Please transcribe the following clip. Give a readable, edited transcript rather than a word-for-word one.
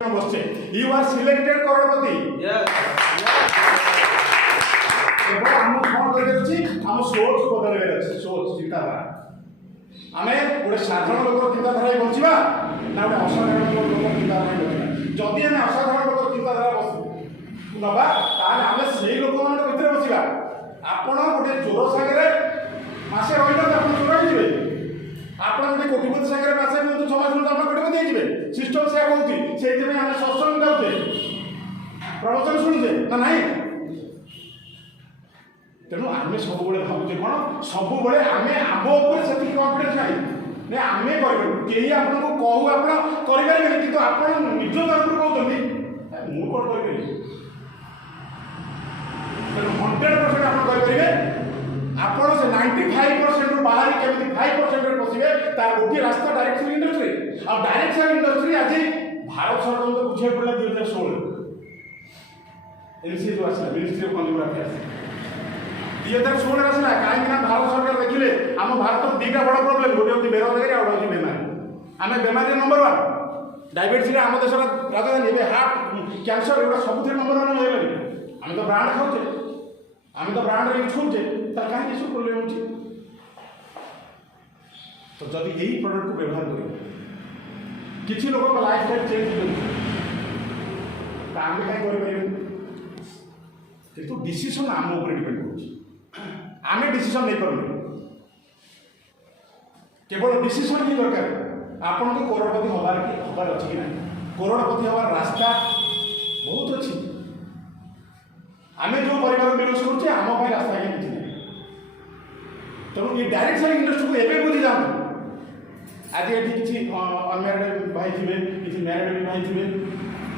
You are selected करोड़पति। केवल हम कौन करेंगे हम सोच बदल गए सोच चिंताधारा आमे गोटे साधारण लोक चिंताधारा बंचिबा ना गोटे असाधारण लोक चिंताधारा बंचिबा जदि आमे असाधारण लोक चिंताधारा नबा ताले आमे सेही लोक मान भितर बसिबा आपण गोटे चोर सागरे मासे रहिला आपण चोर होई जिवे आपण गोटे कोटिपति सागरे मासे में 6 मास आपण कोटिपति होई जिवे सिस्टम से कहउती सेहि में आमे सत्संग गाउते प्रवचन सुनुते ना नाही तेणु आम सब भावुचे कौन सब आम आम उपर से कन्फिडेंस ना आम कहीं आपको कहू आप करें कि आप निज तरफ कहते मुझे कौन करें 100% आप करेंगे आप से 95% बाहर केमी 5% पशिए तार गोटे रास्ता डायरेक्ट सेलिंग इंडस्ट्री और डायरेक्ट सेलिंग इंडस्ट्री आज भारत सरकार को बुझे पड़ा 2016 एनसी जो आसा मिनिस्ट्री ऑफ कंज्यूमर अफेयर्स 2016 आसला कहीं भारत सरकार देखिले आम भारत दुईटा बड़ प्रोब्लेम गोटे हूँ बेरोजगारी आ गए बेमारी आम बेमारी नंबर 1 डायबिटीज आम देश राजधानी हार्ट कैंसर एगुड़ा सब नंबर 1 हो आम तो ब्रांड खाऊे आम तो ब्रांड यूज करुचे कहीं सब प्रोब्लेम हो तो जदि यही प्रोडक्ट को व्यवहार कर किसी लोग लाइफ स्टाइल चेंज आम कहीं किंतु डिसीजन आम उपर डिपेंड कर आम डिसीजन नहीं पारे केवल डिसीजन ही दरकार आपन को करोड़पति हबार अच्छी कि ना करोड़पति हबार रास्ता बहुत अच्छी आम जो परिवार बिलोंग करुचे आम रास्ता आगे किसी ना तेणु ये डायरेक्ट सेलिंग इंडस्ट्री को एवं बुझी जाऊँ आज ये किसी अनमैरिड भाई थे किसी मैरिड भाई थे